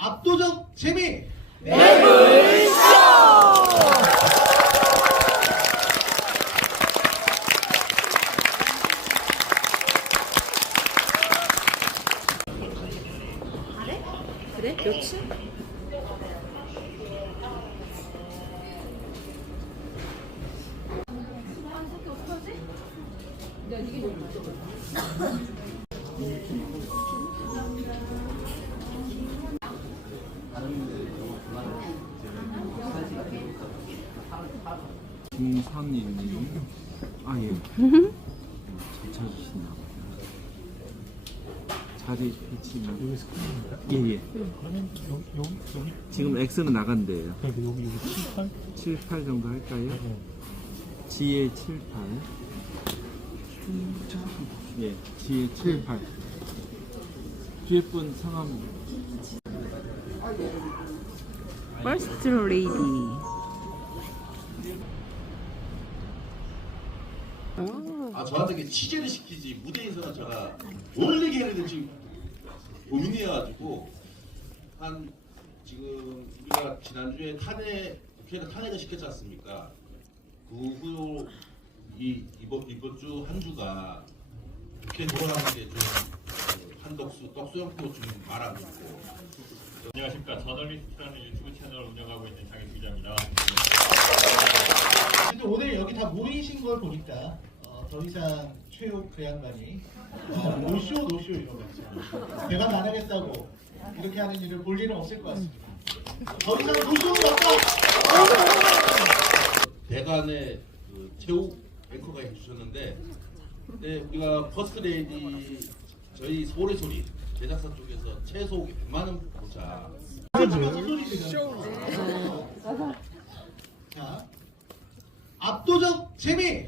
압도적 재미 그래? 몇 층? 김선일님 아예. 잘 찾으신다 자리 배치만 여기 스크린입니까? 예예. 그러면 여기 여기 여기 지금 X는 나간대요. 그러니까 여기 여기 78 7, 8 정도 할까요? 네. 지혜 7, 8 예, 지혜 7, 8 뒤에 분 성함. 퍼스 아 저한테 이렇게 취재를 시키지 무대에서는 제가 뭘 얘기해야 될지 고민해가지고 한 지금 우리가 지난주에 탄핵 국회가 탄핵을 시켰지 않습니까? 그후이 이번 이번 주 한 주가 국회 돌아가는 게좀 한덕수 떡수형도 좀 말하고 있고 안녕하십니까 저널리스트라는 유튜브 채널을 운영하고 있는 장혜수 기자입니다. 근데 오늘 여기 다 모이신 걸 보니까 어, 더 이상 최욱 그 양반이 어, 노쇼 노쇼 이런 거 있잖아요. 배가 나가겠다고 이렇게 하는 일을 볼 일은 없을 것 같습니다. 더 이상 노쇼는 없다. 대관의 그 최욱 앵커가 해주셨는데, 네, 우리가 퍼스트 레이디 저희 서울의 소리 제작사 쪽에서 최소 100만 원 보자. 자, 압도적 재미